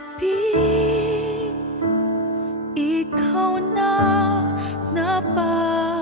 Malapit Ikaw na napabagal